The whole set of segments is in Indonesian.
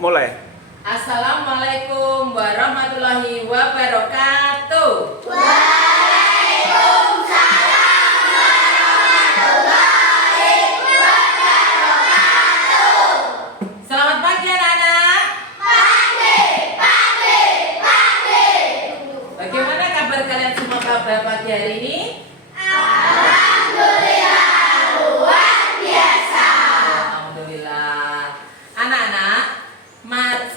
Mulai. Assalamualaikum warahmatullahi wabarakatuh. Waalaikumsalam warahmatullahi wabarakatuh. Selamat pagi anak-anak. Pagi. Bagaimana kabar kalian semua pada pagi hari ini? Alhamdulillah luar biasa. Alhamdulillah. Anak-anak,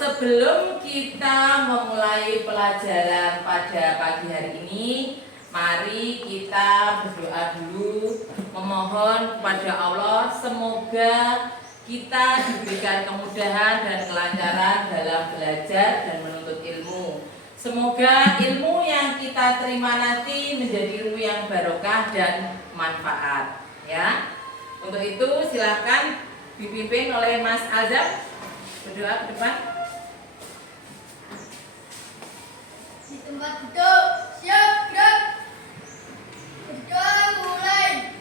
sebelum kita memulai pelajaran pada pagi hari ini, mari kita berdoa dulu, memohon kepada Allah semoga kita diberikan kemudahan dan kelancaran dalam belajar dan menuntut ilmu. Semoga ilmu yang kita terima nanti menjadi ilmu yang barokah dan manfaat, ya. Untuk itu silakan dipimpin oleh Mas Azam berdoa ke depan. Di tempat duduk, siap gerak. Berdoa mulai.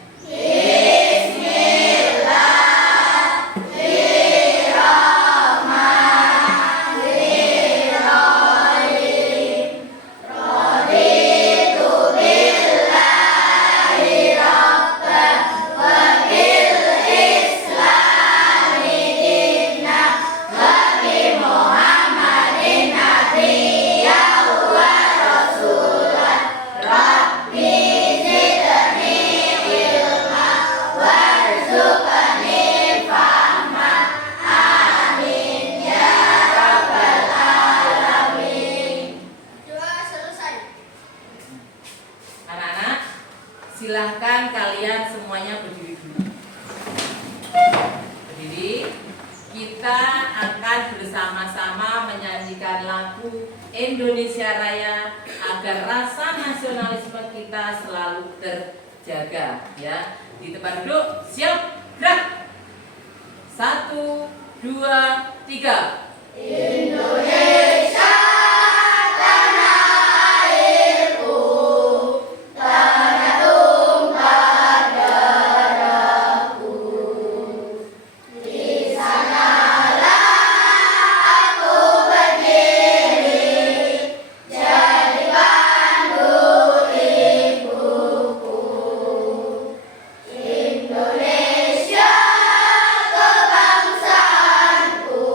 Silahkan kalian semuanya berdiri dulu. Berdiri. Kita akan bersama-sama menyanyikan lagu Indonesia Raya agar rasa nasionalisme kita selalu terjaga, ya. Di tempat duduk, siap, gerak. 1, 2, 3. Indonesia tanah airku, tanah tumpah darahku. Di sanalah aku berdiri, jadi pandu ibuku. Indonesia kebangsaanku,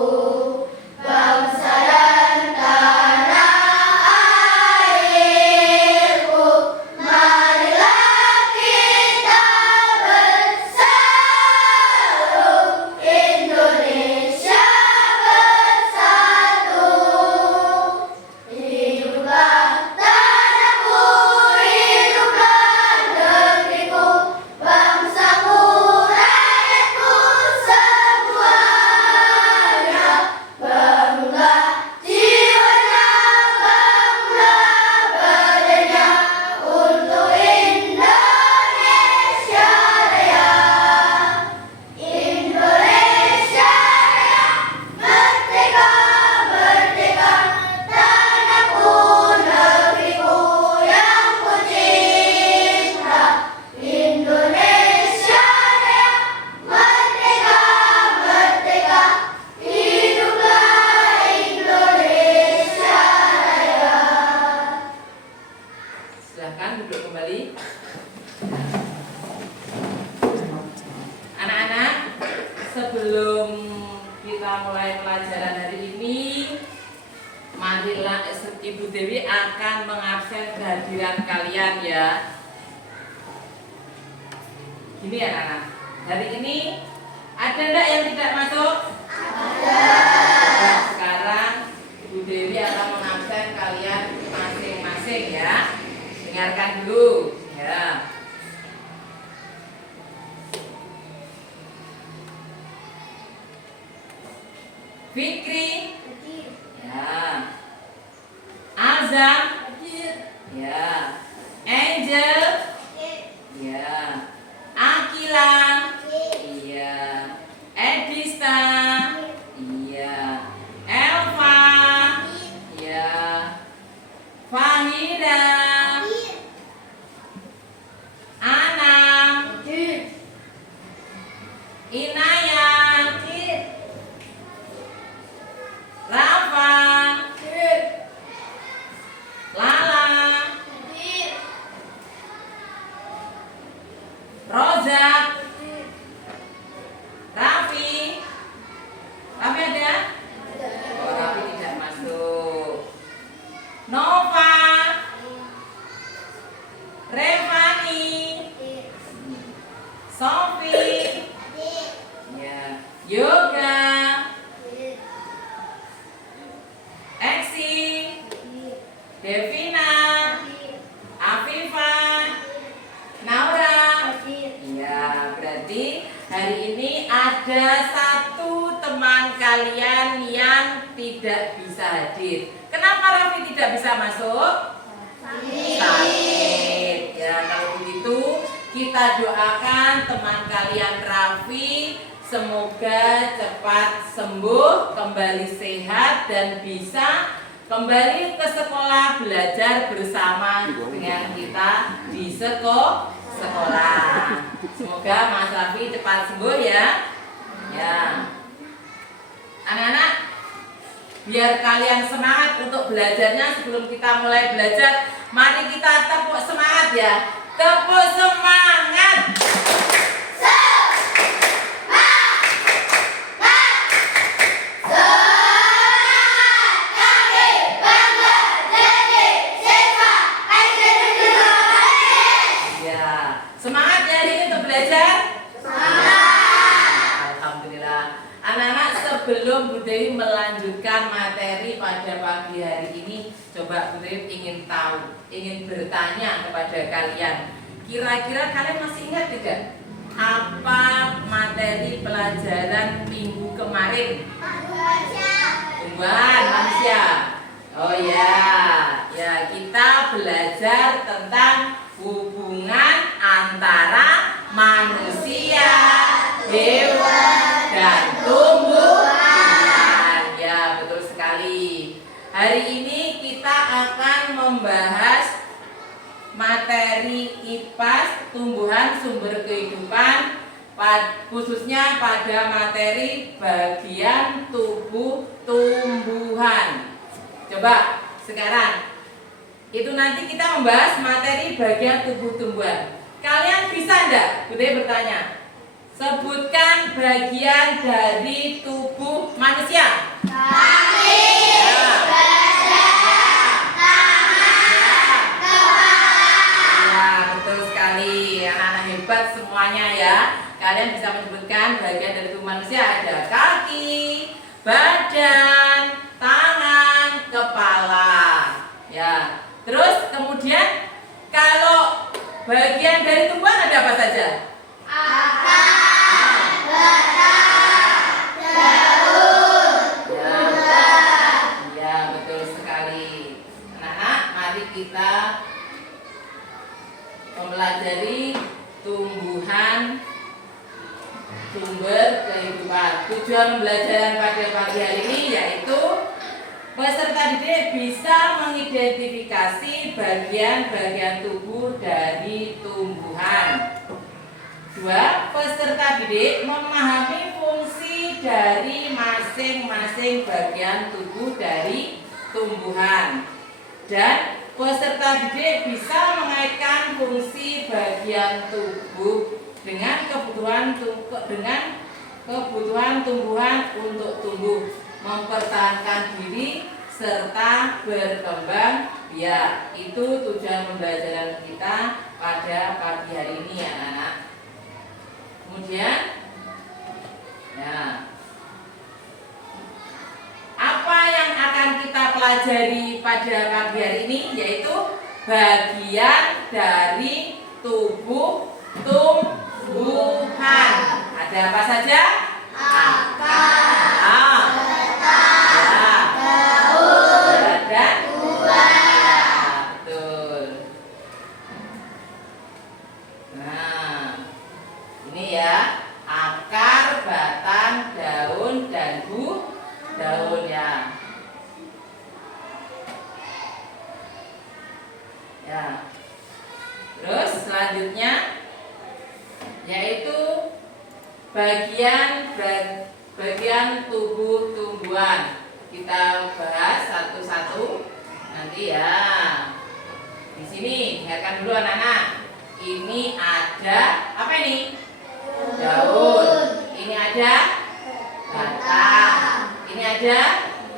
bangsa dan tanah airku. Marilah kita bersatu, Indonesia bersatu. Hiduplah tanahku, hiduplah negeriku, bangsaku, rakyatku semuanya. Bangga jiwanya, bangga badannya untuk Indonesia Raya. Indonesia Raya, merdeka, merdeka, tanahku, negeriku yang ku cinta. Indonesia Raya, merdeka, merdeka, hiduplah Indonesia Raya. Silahkan duduk kembali. Anak-anak, sebelum kita mulai pelajaran hari ini, marilah Ibu Dewi akan mengabsen kehadiran kalian, ya. Gini ya anak-anak, hari ini ada enggak yang tidak masuk? Ada. Sekarang Ibu Dewi akan mengabsen kalian masing-masing, ya. Dengarkan dulu, ya. Fikri, ya. Azam, ya. Angel, ya. Akila, iya. Edista, iya. Elva, iya. Fahida, Anam, Inayah, tidak bisa hadir. Kenapa Raffi tidak bisa masuk? Sakit. Ya, kalau begitu kita doakan teman kalian Raffi semoga cepat sembuh, kembali sehat dan bisa kembali ke sekolah belajar bersama dengan kita di sekolah. Semoga Mas Raffi cepat sembuh ya. Ya. Anak-anak, biar kalian semangat untuk belajarnya sebelum kita mulai belajar, mari kita tepuk semangat ya. Tepuk semangat. Semangat ya hari ini untuk belajar? Semangat. Alhamdulillah. Anak-anak, sebelum Bu Dewi melanjutkan materi pada pagi hari ini, coba Bu Dewi ingin tahu, ingin bertanya kepada kalian. Kira-kira kalian masih ingat tidak? Apa materi pelajaran minggu kemarin? Tumbuhan manusia. Oh ya, ya kita belajar tentang hubungan antara manusia, hewan, dan tumbuhan. Ya, betul sekali. Hari ini kita akan membahas materi IPAS tumbuhan sumber kehidupan, khususnya pada materi bagian tubuh tumbuhan. Coba sekarang itu nanti kita membahas materi bagian tubuh tumbuhan. Kalian bisa enggak? Bude bertanya. Sebutkan bagian dari tubuh manusia. Kaki, badan, tangan, kepala. Ya, betul sekali. Anak-anak hebat semuanya ya. Kalian bisa menyebutkan bagian dari tubuh manusia. Ada kaki, badan, tangan, kepala. Ya. Terus kemudian kalau bagian dari tumbuhan ada apa saja? Akar, batang, daun, buah. Ya, betul sekali. Anak-anak, mari kita mempelajari tumbuhan sumber kehidupan. Tujuan pembelajaran pada pagi hari ini yaitu peserta didik bisa mengidentifikasi bagian-bagian tubuh dari tumbuhan. 2. Peserta didik memahami fungsi dari masing-masing bagian tubuh dari tumbuhan. Dan peserta didik bisa mengaitkan fungsi bagian tubuh dengan kebutuhan tumbuhan untuk tumbuh, mempertahankan diri serta berkembang biak. Itu tujuan pembelajaran kita pada pagi hari ini ya anak-anak. Kemudian ya, apa yang akan kita pelajari pada pagi hari ini yaitu bagian dari tubuh tumbuhan. Ada apa saja? Akar, batang, daun, Dan buah. betul. Nah, ini ya, akar, batang, daun, dan daun ya. Ya. Terus selanjutnya yaitu bagian tubuh tumbuhan. Kita bahas satu-satu nanti ya. Di sini dengarkan dulu anak-anak. Ini ada apa ini? Daun. Ini ada batang. Ini ada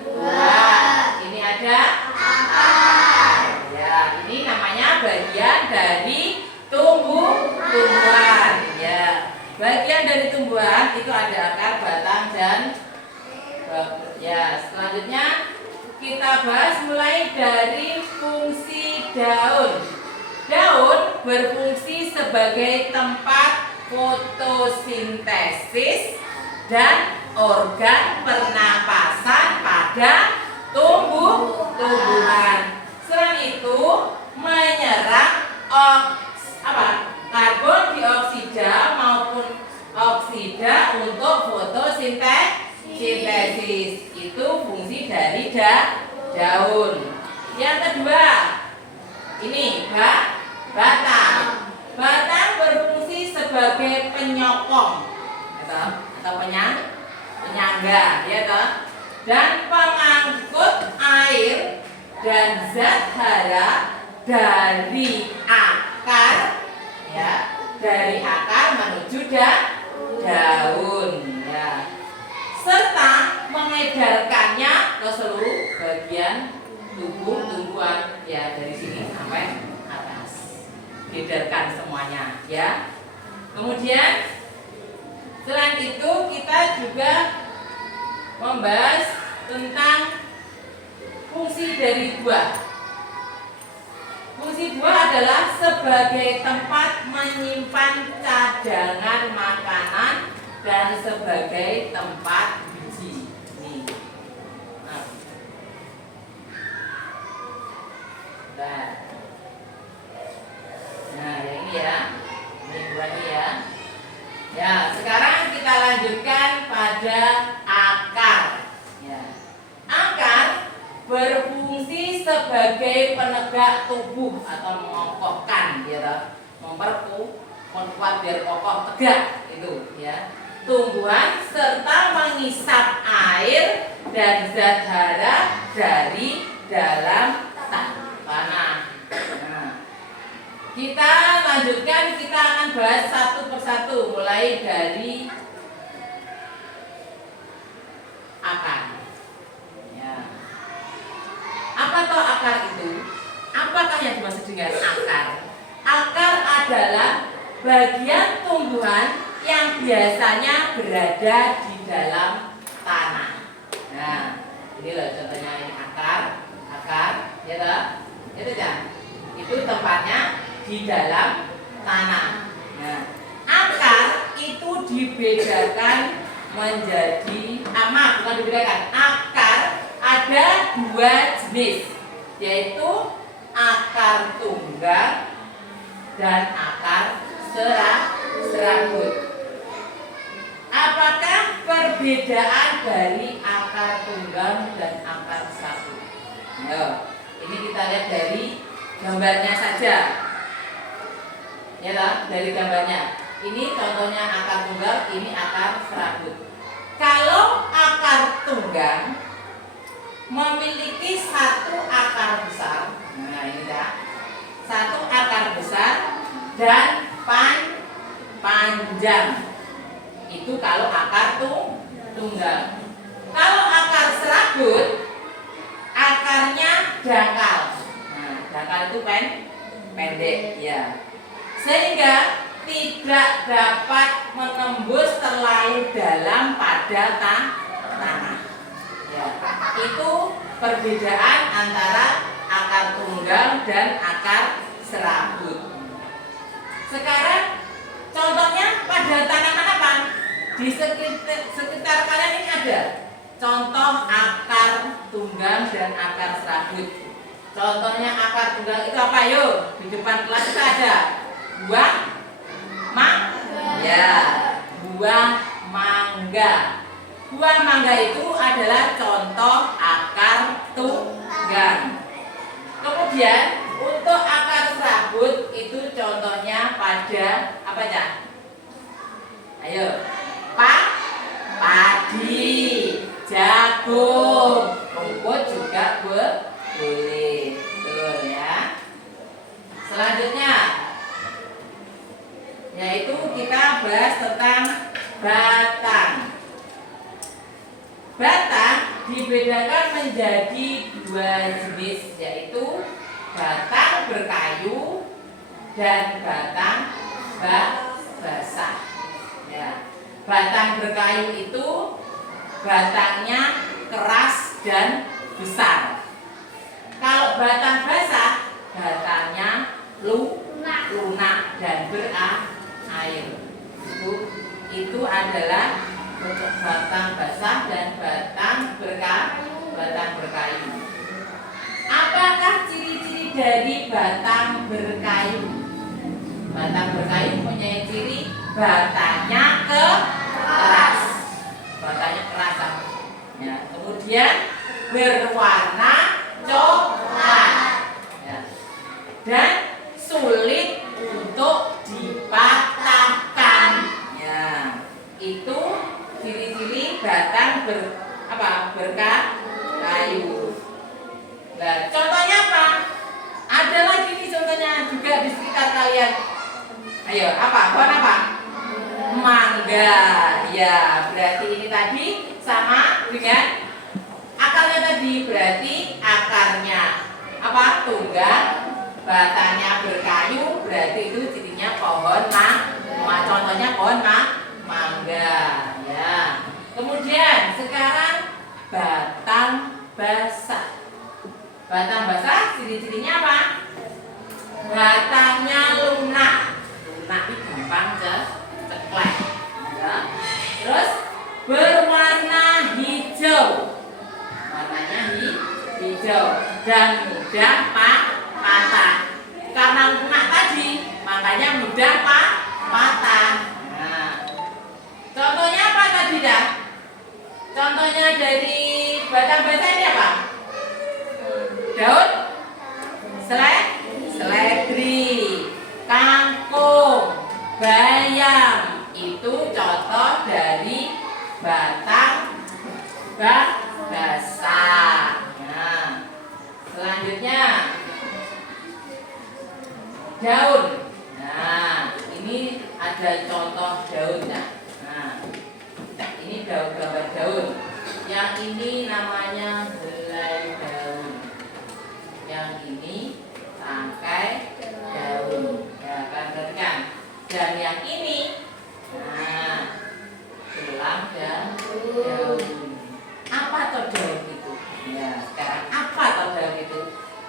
buah. Ini ada akar. Ya, ini namanya bagian dari tumbuhan. Ya. Bagian dari tumbuhan itu ada akar, batang, dan ya. Selanjutnya kita bahas mulai dari fungsi daun. Daun berfungsi sebagai tempat fotosintesis dan organ pernapasan pada pada tumbuhan. Selain itu menyerap karbon dioksida maupun oksida untuk fotosintesis. Itu fungsi dari daun. Yang kedua, ini batang. Batang berfungsi sebagai penyokong atau penyangga, ya toh, dan pengangkut air dan zat hara dari akar, ya, dari akar menuju daun, ya, serta mengedarkannya ke seluruh bagian tubuh tumbuhan, ya, dari sini sampai atas, diedarkan semuanya, ya. Kemudian selain itu kita juga membahas tentang fungsi dari buah. Fungsi buah adalah sebagai tempat menyimpan cadangan makanan dan sebagai tempat biji. Nih. Nah, yang ini ya. Ini buahnya ya. Ya, sekarang kita lanjutkan pada akar. Ya. Akar berfungsi sebagai penegak tubuh atau mengokohkan, ya, memperkuat biar kokoh tegak itu, ya, tumbuhan serta mengisap air dan zat hara dari dalam tanah. Nah, kita lanjutkan, kita akan bahas satu persatu mulai dari akar. Ya. Apa toh akar itu? Apakah yang dimaksud dengan akar? Akar adalah bagian tumbuhan yang biasanya berada di dalam tanah. Nah, ini loh contohnya, ini akar, ya toh? Itu kan? Itu tempatnya di dalam tanah. Nah, akar itu dibedakan menjadi bukan dibedakan. Akar ada dua jenis, yaitu akar tunggal dan akar serabut. Apakah perbedaan dari akar tunggal dan akar serabut? Nah, ini kita lihat dari gambarnya saja. Ya lah, dari gambarnya. Ini contohnya akar tunggal, ini akar serabut. Kalau akar tunggal memiliki satu akar besar, nah ini ya, satu akar besar dan panjang. Itu kalau akar tunggal. Kalau akar serabut, akarnya dangkal. Nah, dangkal itu pendek, ya, sehingga tidak dapat menembus terlalu dalam pada tanah. Ya, itu perbedaan antara akar tunggal dan akar serabut. Sekarang contohnya pada tanaman apa? Di sekitar kalian ini ada contoh akar tunggal dan akar serabut. Contohnya akar tunggal itu apa? Yuk, di depan kelas kita ada buah mangga. Buah mangga itu adalah contoh akar tunggal. Kemudian untuk akar serabut itu contohnya pada apa ya? Ayo, padi, jagung, rumput juga boleh, betul ya. Selanjutnya, yaitu kita bahas tentang batang. Batang dibedakan menjadi dua jenis, yaitu batang berkayu dan batang basah. Ya. Batang berkayu itu batangnya keras dan besar. Kalau batang basah, batangnya lunak dan berair. Itu adalah batang basah dan batang dari batang berkayu. Batang berkayu punya ciri batangnya keras. Batangnya keras. Ya, kemudian berwarna coklat. Ya. Dan sulit untuk dipatahkan. Ya, itu ciri-ciri batang berkayu. Nah, contohnya apa? Ada lagi nih contohnya juga di sekitar kalian. Ayo, apa? Pohon apa? Mangga. Ya, berarti ini tadi sama dengan akarnya tadi. Berarti akarnya apa? Tunggal, batangnya berkayu. Berarti itu cirinya pohon contohnya pohon mangga. Ya. Kemudian sekarang batang basah. Batang basah ciri-cirinya apa? Batangnya lunak. Lunak itu gampang ceklek. Ya. Terus berwarna hijau. Warnanya hijau dan mudah patah. Karena lunak tadi, makanya mudah patah. Nah, contohnya apa tadi dah? Contohnya dari batang basah ini apa? Daun seledri, kangkung, bayam. Itu contoh dari batang basah. Nah, selanjutnya daun. Nah, ini ada contoh daunnya. Nah, ini gambar daun. Yang ini namanya helai daun. Yang ini tangkai daun. Ya, kan? Dan yang ini, nah, tulang daun. Apa toh daun itu? Ya, sekarang apa toh daun itu?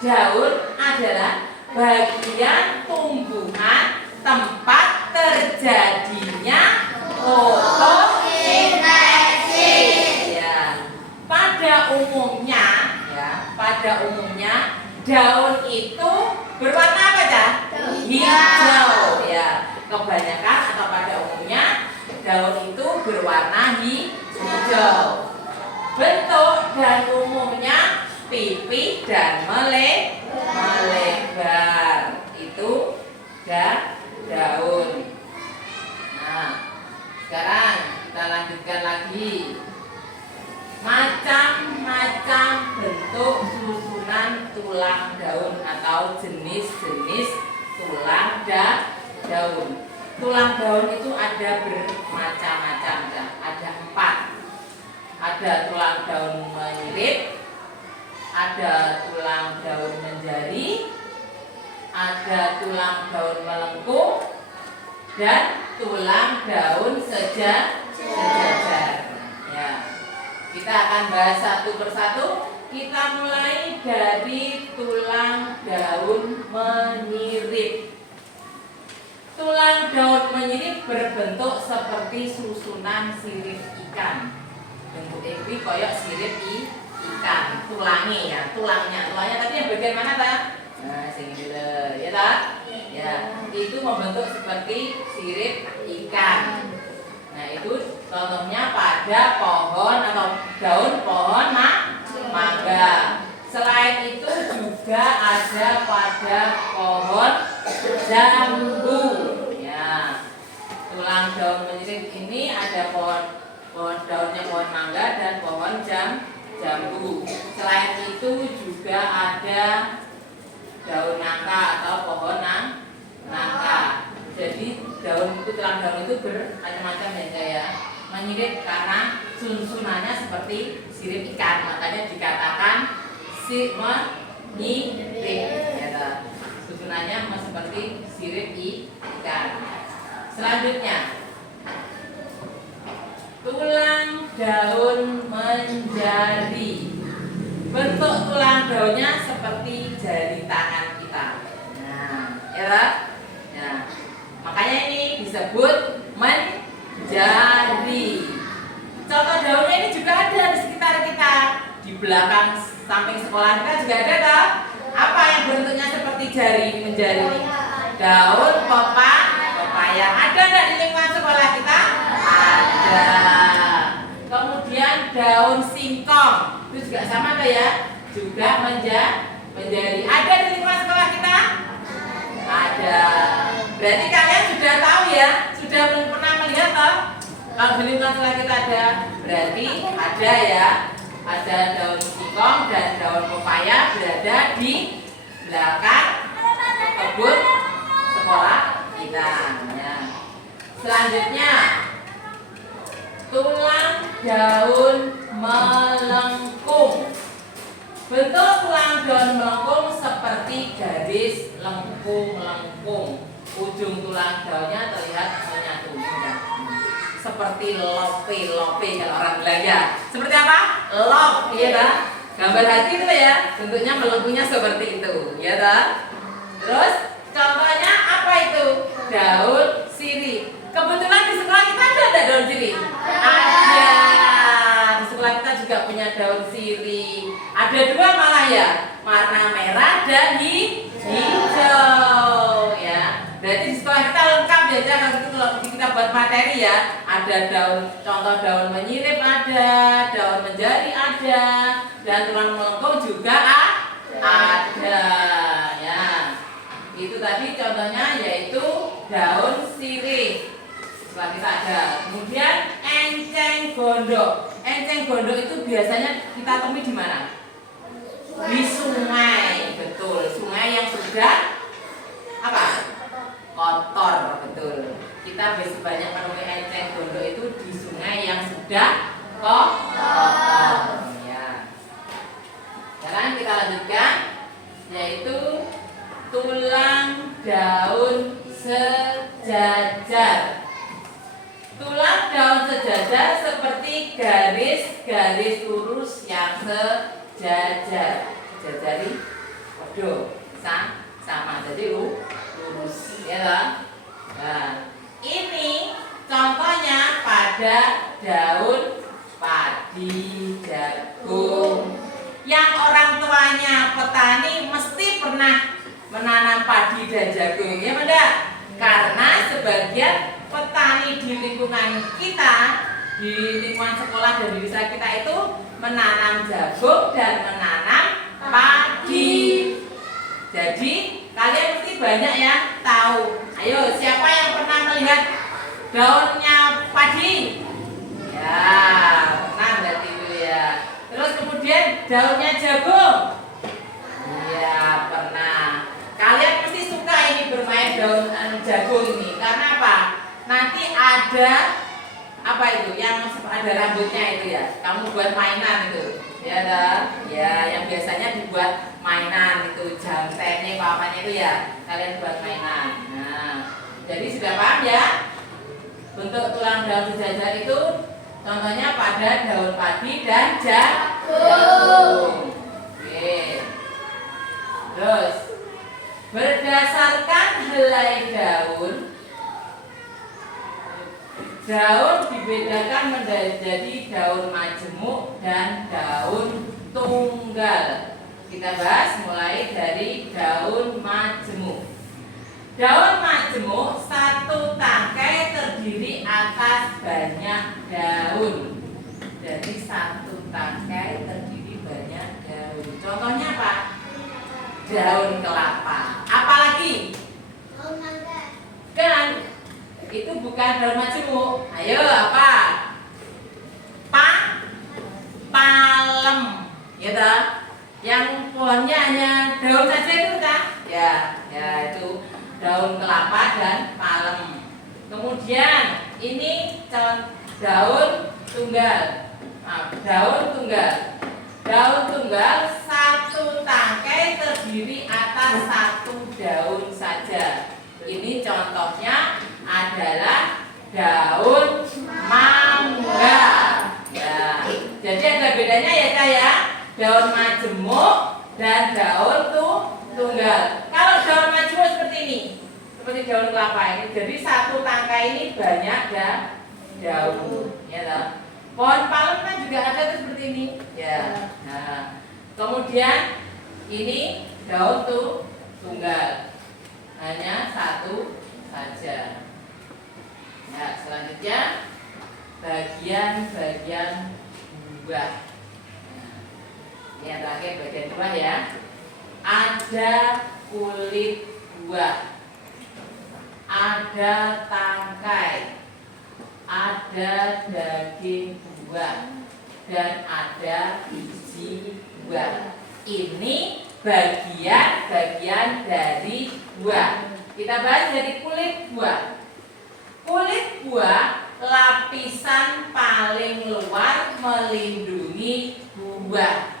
Daun adalah bagian tumbuhan tempat terjadinya fotosintesis. Ya, pada umumnya daun itu berwarna apa dah? Hijau. Ya, kebanyakan atau pada umumnya daun itu berwarna hijau. Bentuk dan umumnya pipih dan melebar. Itu daun. Nah, sekarang kita lanjutkan lagi. Macam-macam bentuk susunan tulang daun atau jenis-jenis tulang daun. Tulang daun itu ada bermacam-macam. Ada 4. Ada tulang daun menyirip, ada tulang daun menjari, ada tulang daun melengkung, dan tulang daun sejajar. Ya. Kita akan bahas satu persatu. Kita mulai dari tulang daun menyirip. Tulang daun menyirip berbentuk seperti susunan sirip ikan. Bentuk ini koyok sirip ikan. Tulangnya tadi yang bagian mana ta? Nah, sini dulu, ya ta? Ya, itu membentuk seperti sirip ikan. Nah, itu contohnya pada pohon atau daun pohon mangga. Selain itu juga ada pada pohon jambu. Ya, tulang daun menyirip ini ada pohon daunnya pohon mangga dan pohon jambu. Selain itu juga ada daun nangka atau pohon nangka. Jadi tulang daun itu bermacam-macam ya. Menyirip karena susunannya seperti sirip ikan, makanya dikatakan menyirip. Ya, susunannya seperti sirip ikan. Selanjutnya, tulang daun menjari. Bentuk tulang daunnya seperti jari tangan kita. Nah, ya. Nah, makanya ini disebut menjari. Contoh daunnya ini juga ada di sekitar kita. Di belakang samping sekolah kita juga ada tak? Apa yang bentuknya seperti jari menjari? Daun pepaya. Ada enggak di lingkungan sekolah kita? Ada. Kemudian daun singkong. Itu juga sama tuh ya? Juga menjadi. Ada di lingkungan sekolah kita? Ada. Berarti kalian sudah tahu ya? Sudah pernah melihat toh? Kalau di lingkungan sekolah kita ada, berarti ada ya. Ada daun singkong dan daun pepaya berada di belakang kebun sekolah kita. Ya. Selanjutnya, tulang daun melengkung. Bentuk tulang daun melengkung seperti garis lengkung. Ujung tulang daunnya terlihat menyatu. Seperti lope kalau orang bilang ya. Seperti apa? Lop, ya kan? Gambar hati itu ya. Bentuknya melengkungnya seperti itu, ya kan? Terus contohnya apa itu? Daun sirih. Kebetulan di sekolah kita ada enggak daun sirih? Ada. Di sekolah kita juga punya daun sirih. Ada dua malah ya, warna merah dan hijau ya. Berarti di sekolah kita lengkap ya, kalau kita buat materi ya. Ada daun, contoh daun menyirip ada, daun menjari ada, dan tulang melengkung juga ada ya. Itu tadi contohnya yaitu daun sirih. Setelah kita ada. Kemudian enceng gondok. Enceng gondok itu biasanya kita temui di mana? Di sungai, betul. Sungai yang sudah apa? Kotor, betul. Kita bisa banyak menemui enceng gondok itu di sungai yang sudah kotor. Ya. Sekarang kita lanjutkan, yaitu tulang daun sejajar. Tulang daun sejajar seperti garis-garis lurus yang sejajar. Sejajari, waduh, sama. Jadi lurus, ya kan? Nah, ini contohnya pada daun padi jagung. Yang orang tuanya petani mesti pernah menanam padi dan jagung, ya benda? Karena sebagian petani di lingkungan kita, di lingkungan sekolah dan di desa kita itu menanam jagung dan menanam padi. Jadi kalian mesti banyak ya tahu. Ayo, siapa yang pernah melihat daunnya padi? Ya, pernah berarti itu ya. Terus kemudian daunnya jagung? Ya, pernah. Kalian mesti suka ini bermain daun jagung ini. Karena apa? Nanti ada apa itu? Yang ada rambutnya itu ya. Kamu buat mainan itu. Ya, ya, yang biasanya dibuat mainan itu jamretnya, papanya itu ya. Kalian buat mainan. Nah, jadi sudah paham ya? Bentuk tulang daun sejajar itu contohnya pada daun padi dan jagung. Oke. Terus berdasarkan helai daun dibedakan menjadi daun majemuk dan daun tunggal. Kita bahas mulai dari daun majemuk. Daun majemuk satu tangkai terdiri atas banyak daun. Jadi satu tangkai terdiri banyak daun. Contohnya apa? Daun kelapa. Apalagi? Daun mangga. Kan itu bukan daun majemuk. Ayo apa? Palem. Ya toh? Yang pohonnya hanya daun saja itu tak? Ya itu daun kelapa dan palem. Kemudian ini daun tunggal. Daun tunggal satu tangkai terdiri atas satu daun saja. Ini contohnya adalah daun mangga. Ya, jadi ada bedanya ya Cah ya. Daun majemuk dan daun tunggal. Kalau daun majemuk seperti ini, seperti daun kelapa ini. Jadi satu tangkai ini banyak daun. Ya toh? Pohon palem kan juga ada tuh seperti ini. Ya. Nah, kemudian ini daun tuh tunggal, hanya satu saja. Ya, selanjutnya bagian-bagian buah. Nah, ini yang terakhir bagian buah ya. Ada kulit buah, ada tangkai, ada daging buah, dan ada biji buah. Ini bagian-bagian dari buah. Kita bahas dari kulit buah. Kulit buah lapisan paling luar melindungi buah.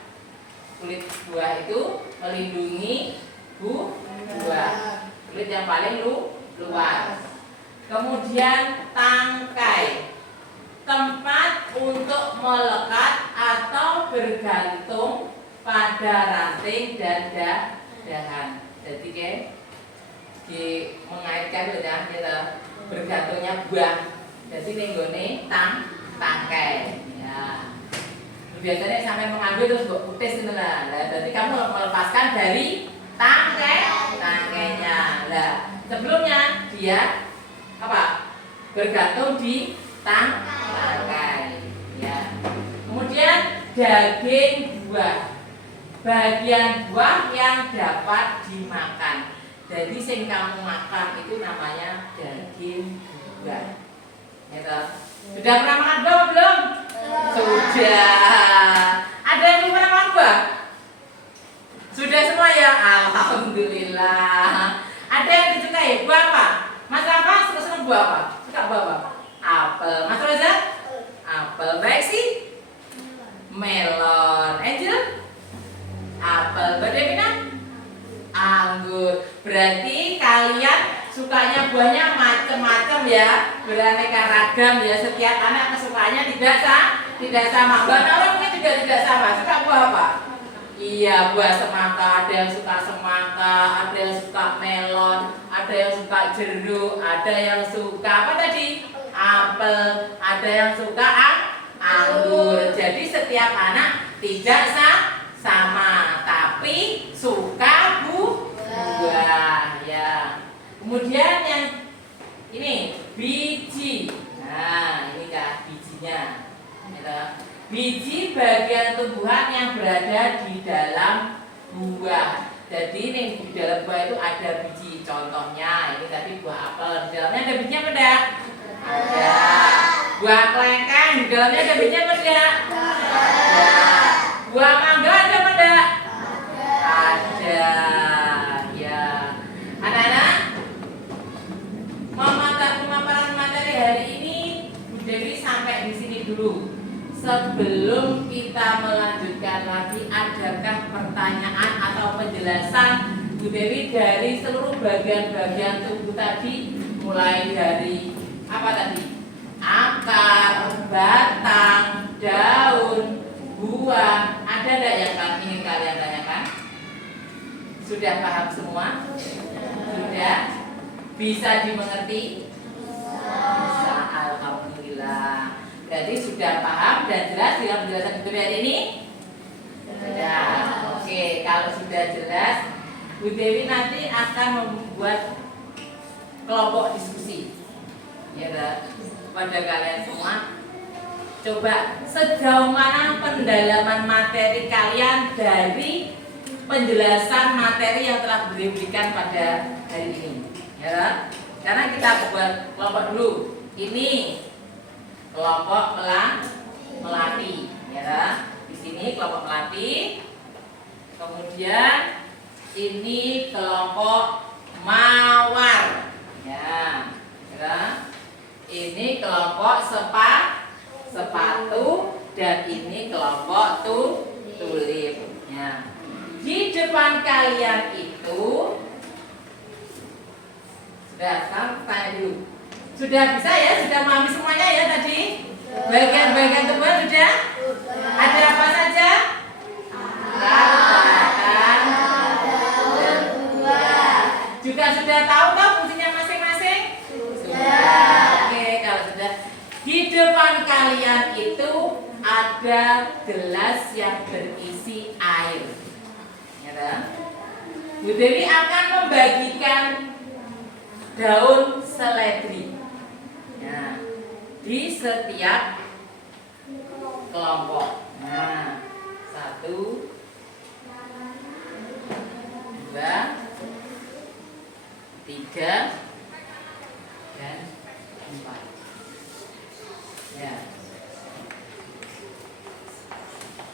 Kulit buah itu melindungi buah. Kulit yang paling luar. Kemudian tangkai, tempat untuk melekat atau bergantung pada ranting dan dahan. Jadi mengaitkan dengan kita bergantungnya buah. Jadi nenggone tangkai. Ya. Biasanya sampai mengambil terus buat putus itu lah. Berarti kamu melepaskan dari tangkainya. Nah, sebelumnya dia apa? Bergantung di tangkai. Ya. Kemudian daging buah. Bagian buah yang dapat dimakan. Jadi yang kamu makan itu namanya daging buah. Ya, sudah pernah makan buah belum? Sudah. Ada yang belum pernah makan buah? Sudah semua ya? Alhamdulillah. Ada yang disukai buah apa? Mas Rafa suka buah apa? Suka buah apa? Apel. Mas Reza? Apel. Baik sih? Melon. Angel? Apel. Mbak Devina? Anggur. Berarti kalian sukanya buahnya macam-macam ya, beraneka ragam ya. Setiap anak kesukaannya tidak sama. Mbak Nora mungkin juga tidak sama. Suka buah apa? Iya, buah semangka. Ada yang suka semangka, ada yang suka melon, ada yang suka jeruk, ada yang suka apa tadi? Apel, ada yang suka anggur. Jadi setiap anak tidak sama, tapi suka buah ya. Kemudian yang ini biji. Nah, ini kah bijinya. Biji bagian tumbuhan yang berada di dalam buah. Jadi ini di dalam buah itu ada biji. Contohnya ini tadi buah apel. Di dalamnya ada bijinya enggak? Ada. Buah kelengkeng di dalamnya ada bijinya enggak? Ada. Buah mangga ada enggak? Ada. Ya. Anak-anak, pemaparan materi hari ini Bu Dewi sampai di sini dulu. Sebelum kita melanjutkan lagi, adakah pertanyaan atau penjelasan Bu Dewi dari seluruh bagian-bagian tubuh tadi, mulai dari apa tadi? Akar, batang, daun, buah. Ada enggak yang ingin kalian tanyakan? Sudah paham semua? Sudah? Bisa dimengerti? Bisa, alhamdulillah. Jadi sudah paham dan jelas dalam penjelasan Bu Dewi hari ini? Sudah. Oke, kalau sudah jelas, Bu Dewi nanti akan membuat kelompok diskusi. Ya, pada kalian semua. Coba sejauh mana pendalaman materi kalian dari penjelasan materi yang telah Bu Dewi berikan pada hari ini. Ya, karena kita buat kelompok dulu. Ini kelompok melati, ya. Di sini kelompok melati. Kemudian ini kelompok mawar, ya. Ini kelompok sepatu dan ini kelompok tulip. Ya. Di depan kalian itu sudah, sekarang tanya dulu. Sudah bisa ya? Sudah memahami semuanya ya tadi? Bagian-bagian tubuh sudah? Ada apa saja? Batang, juga sudah tahu toh fungsinya masing-masing? Sudah. Oke, kalau sudah. Di depan kalian itu ada gelas yang berisi air. Ya, Bu Dewi akan membagikan daun seledri. Nah, di setiap kelompok. Nah, 1, 2, 3, dan 4. Ya.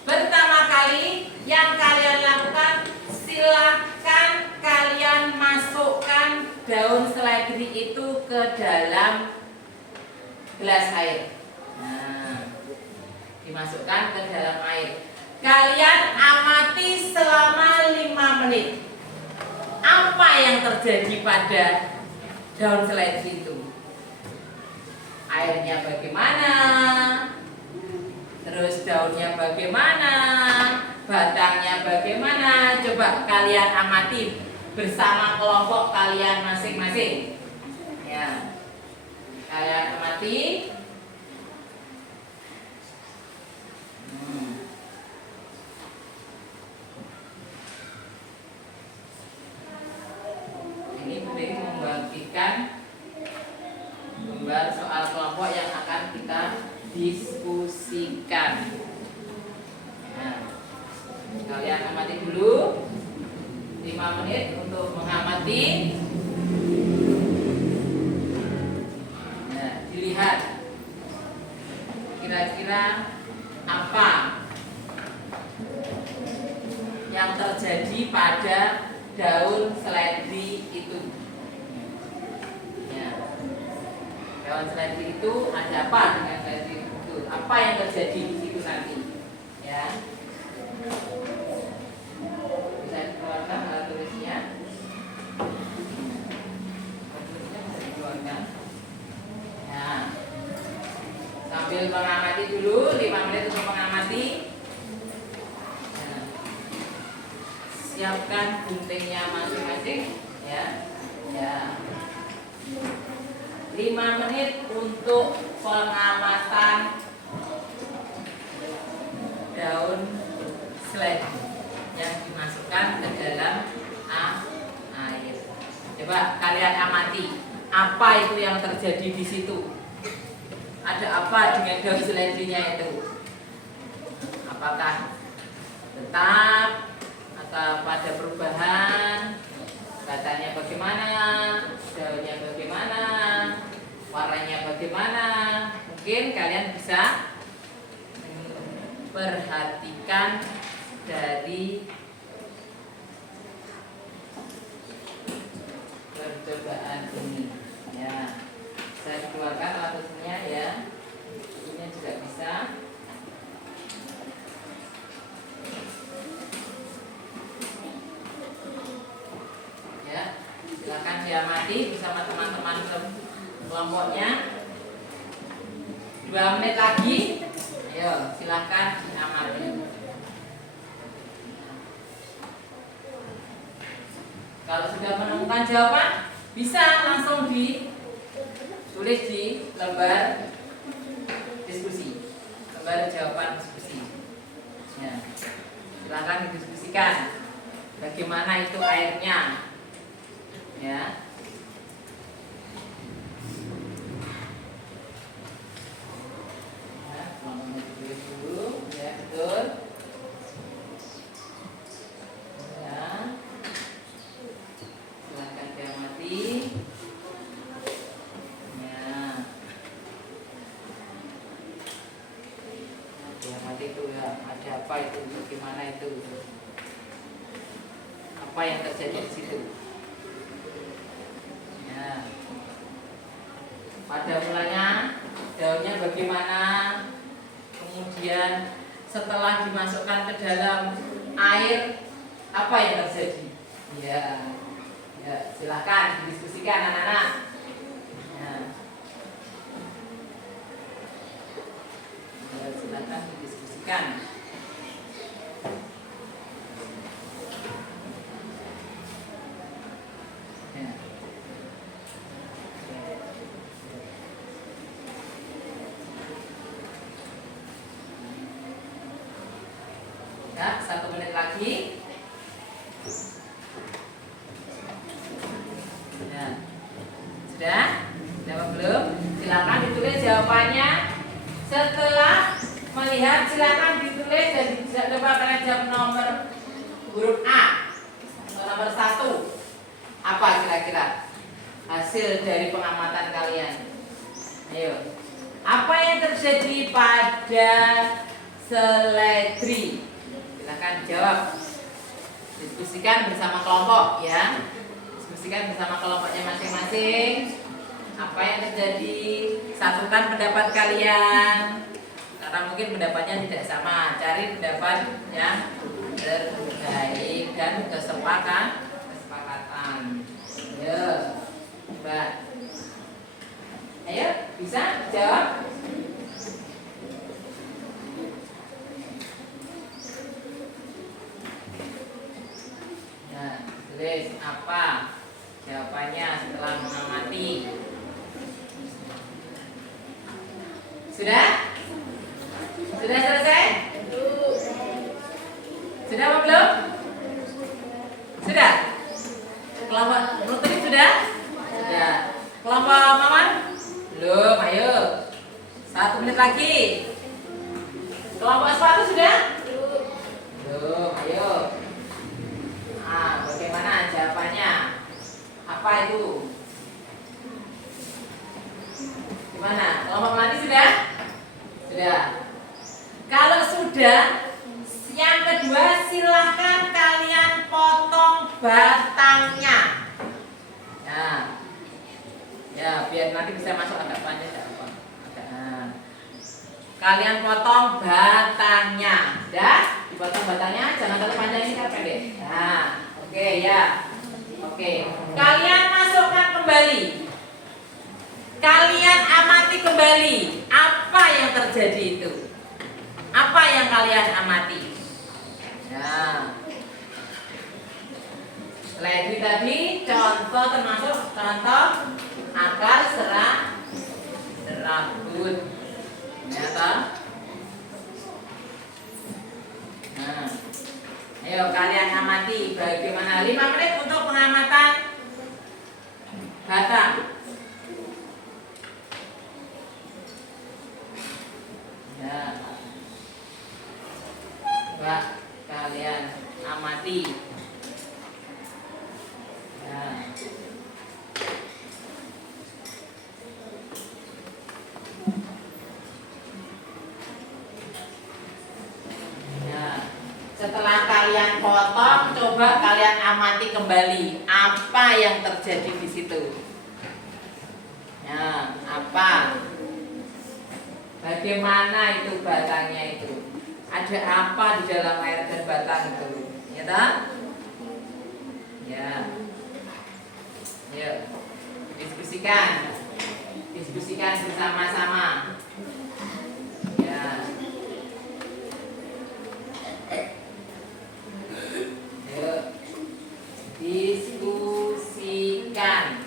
Pertama kali yang kalian lakukan, silahkan kalian masukkan daun seledri itu ke dalam gelas air. Nah, dimasukkan ke dalam air. Kalian amati selama 5 menit. Apa yang terjadi pada daun seledri itu? Airnya bagaimana? Terus daunnya bagaimana? Batangnya bagaimana? Coba kalian amati bersama kelompok kalian masing-masing. Ya. Kalian amati. Ini penting membagikan gambar soal kelompok yang akan kita diskusikan. Nah, kalian amati dulu 5 menit untuk mengamati. Nah, dilihat kira-kira apa yang terjadi pada daun seledri itu. Ya. Daun seledri itu ada apa dengan seledri itu? Apa yang terjadi di situ nanti? Ya. Bisa dikeluarkan alat tulisnya. Tulisnya bisa dikeluarkan. Nah, sambil mengamati dulu 5 menit untuk mengamati. Nah, siapkan guntingnya masing-masing. Ya. Ya. 5 menit untuk pengamatan daun seledri yang dimasukkan ke dalam air. Coba kalian amati apa itu yang terjadi di situ. Ada apa dengan daun seledrinya itu? Apakah tetap atau pada perubahan? Batangnya bagaimana? Daunnya bagaimana? Warnanya bagaimana? Mungkin kalian bisa perhatikan dari percobaan ini. Ya, saya keluarkan alat tulisnya ya. Ini juga bisa. Ya, silakan diamati bersama teman-teman kelompoknya. 2 menit lagi. Ayo, silakan diamati. Kalau sudah menemukan jawaban, bisa langsung ditulis di lembar diskusi, lembar jawaban diskusi. Ya, silakan didiskusikan. Bagaimana itu airnya? Ya. Apa yang terjadi di situ? Ya. Pada mulanya daunnya bagaimana? Kemudian setelah dimasukkan ke dalam air, apa yang terjadi? Ya, ya silahkan didiskusikan anak-anak. Ya. Ya, silahkan didiskusikan. Ya, 1 menit lagi. hasil dari pengamatan kalian? Ayo. Apa yang terjadi pada seledri? Silakan jawab. Diskusikan bersama kelompok ya. Diskusikan bersama kelompoknya masing-masing. Apa yang terjadi? Satukan pendapat kalian. Karena mungkin pendapatnya tidak sama. Cari pendapat yang terbaik dan kesepakatan. Ayo, coba. Ayo, bisa jawab? Nah, tulis apa jawabannya setelah mengamati. Sudah? Sudah selesai? Sudah apa belum? Sudah? Kelompok Nutri sudah? Sudah. Kelompok Maman? Belum, ayo. 1 menit lagi. Kelompok sepatu sudah? Belum, ayo. Nah, bagaimana jawabannya? Apa itu? Gimana? Kelompok melati sudah? Sudah. Kalau sudah, yang kedua silahkan kalian potong batangnya. Ya, biar nanti bisa masuk agak panjang ya apa? Kalian potong batangnya. Dah, dipotong batangnya, jangan terlalu panjang ini kan pendek. Nah, oke ya. Oke. Kalian masukkan kembali. Kalian amati kembali apa yang terjadi itu. Apa yang kalian amati? Ya. Seledri tadi contoh termasuk contoh akar serabut. Ya toh? Nah. Ayo kalian amati bagaimana 5 menit untuk pengamatan batang. Ya. Coba kalian amati. Ya. Setelah kalian potong, coba kalian amati kembali apa yang terjadi di situ. Ya, apa? Bagaimana itu batangnya itu? Ada apa di dalam air dan batang itu? Ya tak? Ya. Yuk, diskusikan. Diskusikan bersama-sama. Ya. Yuk, diskusikan.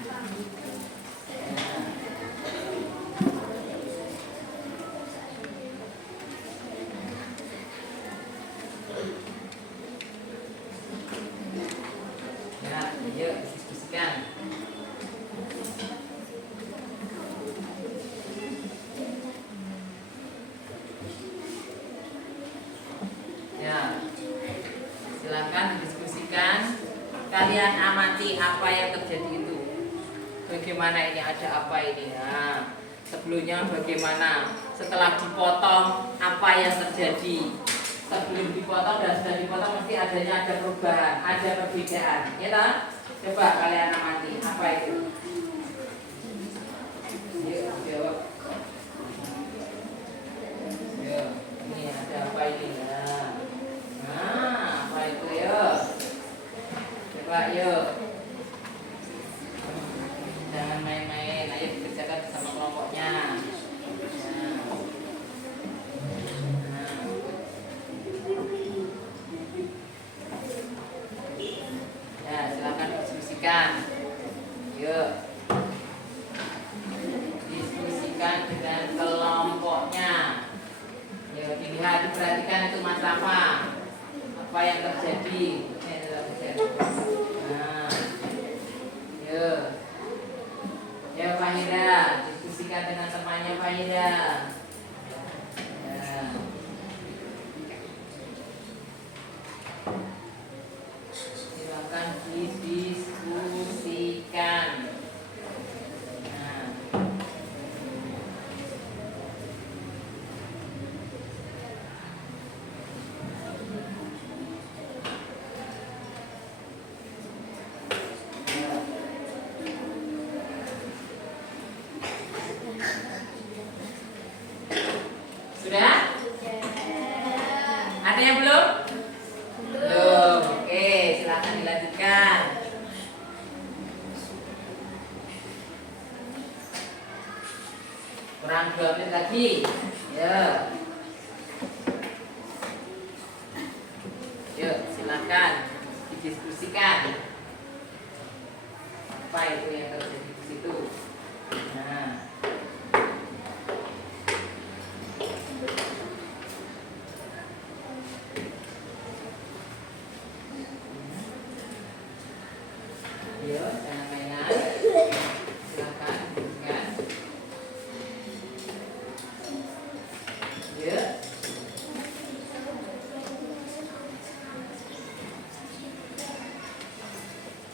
Ya, yuk diskusikan. Ya. Silakan diskusikan. Kalian amati apa yang terjadi itu. Bagaimana ini, ada apa ini? Nah, sebelumnya bagaimana? Setelah dipotong apa yang terjadi? Sebelum dipotong dan sudah dipotong mesti ada perubahan, ada perbedaan. Ya toh? Coba kalian amati apa itu? Yuk, jawab. Yuk, ini ada apa ini? Nah, apa itu yuk? Coba yuk. Jangan main-main, ayo kerjakan bersama kelompoknya. Ya, silakan diskusikan. Yuk. Diskusikan dengan kelompoknya. Yuk, dilihat, diperhatikan itu Mas Rafa. Apa yang terjadi? Nah. Yuk. Ya Fahira, diskusikan dengan temannya Fahira. Ya. Silakan didiskusikan. 2 menit lagi. Ya. Yuk, silakan didiskusikan. Apa itu yang terjadi di situ? Nah. Ayo, jangan mainan. Silakan diskusikan. Yuk.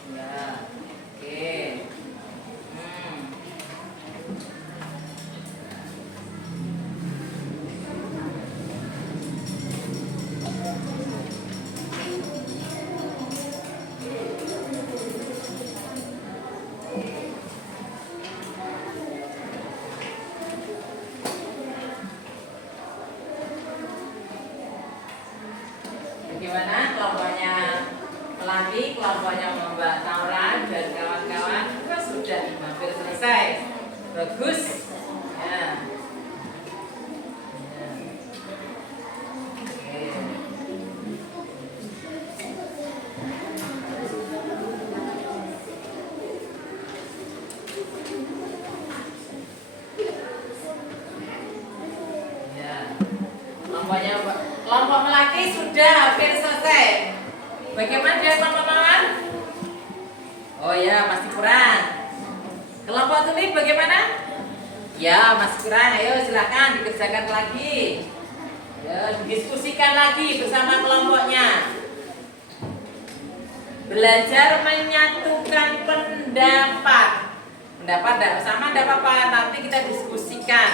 Ya, oke. Bagaimana kelompoknya Melati, kelompoknya Mbak Naura dan kawan-kawan? Sudah hampir selesai. Bagus. Ya. Ya. Oke. Ya. Kelompok Melati sudah hampir selesai. Bagaimana dia teman-teman? Oh ya, masih kurang. Kelompok Tulip bagaimana? Ya, masih kurang. Ayo silakan dikerjakan lagi. Ya, diskusikan lagi bersama kelompoknya. Belajar menyatukan pendapat. Pendapat tidak sama, tidak apa-apa. Nanti kita diskusikan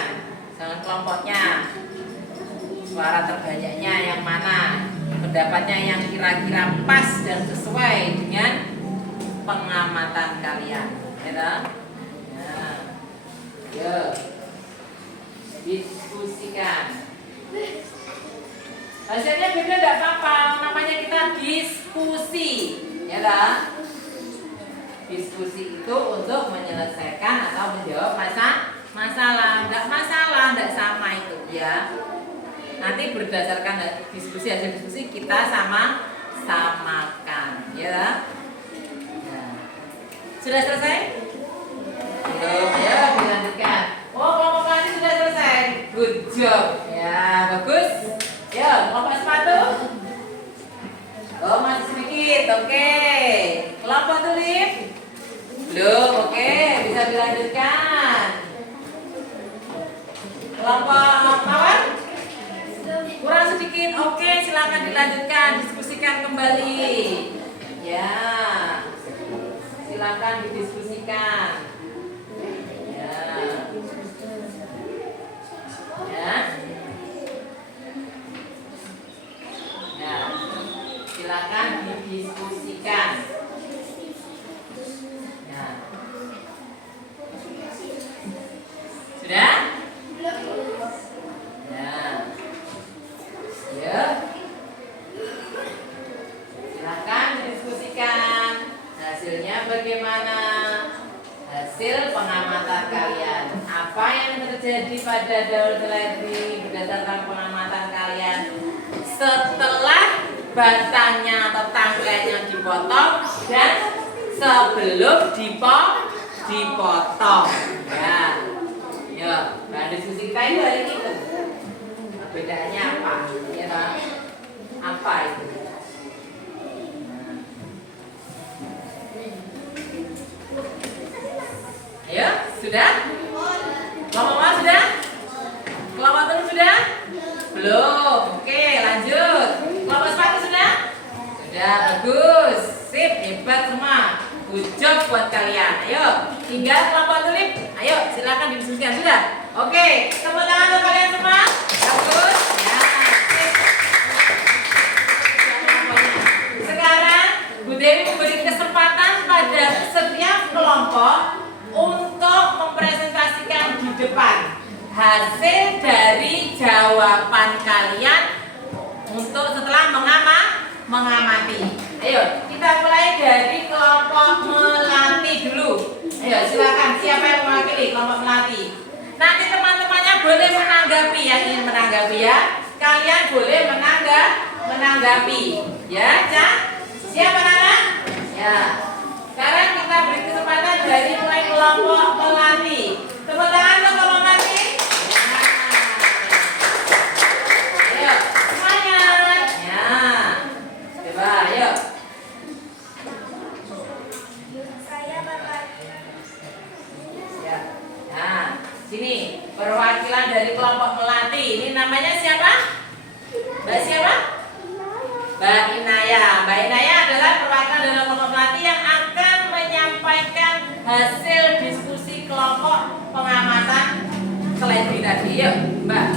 dengan kelompoknya. Suara terbanyaknya yang mana? Pendapatnya yang kira-kira pas dan sesuai dengan pengamatan kalian. Ya. Ya. Diskusikan. Hasilnya beda tidak apa-apa. Namanya kita diskusi. Ya kan? Diskusi itu untuk menyelesaikan atau menjawab masalah. Enggak masalah, enggak sama itu ya. Nanti berdasarkan hasil diskusi kita samakan ya. Sudah selesai? Belum, ya dilanjutkan. Oh, kelompok tadi sudah selesai. Good job. Ya, bagus. Ya, kelompok sepatu. Oh, masih sedikit. Oke. Kelompok tulip. Belum, oke, bisa dilanjutkan. Kelompok mawar. Kurang sedikit. Oke, silakan dilanjutkan, diskusikan kembali. Ya. Silakan didiskusikan. Ya. Ya. Ya. Silakan didiskusikan. Ya. Sudah? Ya. Ya. Silakan didiskusikan. Hasilnya bagaimana? Hasil pengamatan kalian. Apa yang terjadi pada daun seledri berdasarkan pengamatan kalian setelah batangnya atau tangkainya dipotong dan sebelum dipotong. Ya. Ya, nah diskusi kita itu hari ini tuh. Bedanya apa? Ya, Pak? Apa itu? Ayo, sudah? Kelompok mawar sudah? Kelompok tulip sudah? Belum. Oke, lanjut. Kelompok sepatu sudah? Sudah, bagus. Sip, hebat semua. Good job buat kalian. Ayo, tinggal kelompok tulip. Ayo, silakan didiskusikan. Sudah? Oke, tepuk tangan untuk kalian semua. Bagus. Ya, sip. Sekarang Bu Dewi memberi kesempatan pada setiap kelompok untuk mempresentasikan di depan hasil dari jawaban kalian untuk setelah mengamati. Ayo, kita mulai dari kelompok Melati dulu. Ayo, silakan siapa yang mewakili kelompok Melati. Nanti teman-temannya boleh menanggapi, yang ingin menanggapi ya. Kalian boleh menanggapi. Ya, Cak? Siapa anak? Ya. Sekarang kita beri kesempatan dari mulai kelompok pelatih. Tepuk tangan untuk kelompok pelatih. Ya. Ayo, semangat. Ya. Coba, ayo. Saya Ya. Nah, sini perwakilan dari kelompok pelatih. Ini namanya siapa? Mbak siapa? Mbak Inaya. Mbak Inaya adalah perwakilan dari kelompok pelatih yang akan menyampaikan hasil diskusi kelompok pengamatan seledri tadi. Yuk, Mbak.